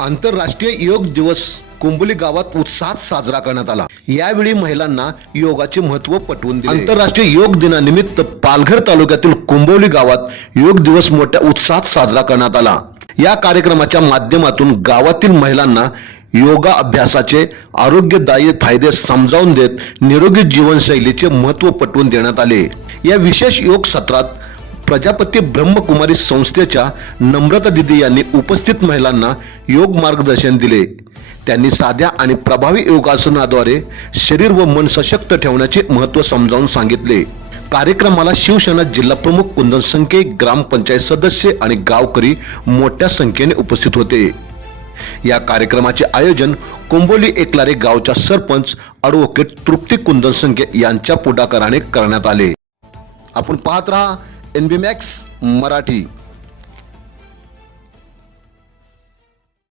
आंतरराष्ट्रीय योग दिवस कुंभली गावात उत्साहात साजरा करण्यात आला. यावेळी महिलांना योगाचे महत्त्व पटवून दिले. आंतरराष्ट्रीय योग दिनानिमित्त पालघर तालुक्यातील कुंभवली गावात योग दिवस मोठ्या उत्साहात साजरा करण्यात आला. या कार्यक्रमाच्या माध्यमातून गावातील महिलांना योगा अभ्यासाचे आरोग्यदायी फायदे समजावून देत निरोगी जीवनशैलीचे महत्त्व पटवून देण्यात आले. या विशेष योग सत्रात प्रजापती ब्रह्मकुमारी संस्थेच्या नम्रता दिदी यांनी उपस्थित महिलांना योग मार्गदर्शन दिले. त्यांनी साध्या आणि प्रभावी योगासनाद्वारे शरीर व मन सशक्त ठेवण्याचे महत्त्व समजावून सांगितले. कार्यक्रमाला शिवसेना जिल्हा प्रमुख कुंदन संखे ग्रामपंचायत सदस्य आणि गावकरी मोठ्या संख्येने उपस्थित होते. या कार्यक्रमाचे आयोजन कोंबोली एकलारे गावच्या सरपंच अडवोकेट तृप्ती कुंदन संखे यांच्या पुढाकाराने करण्यात आले. आपण पाहत राहा एन बी मॅक्स मराठी.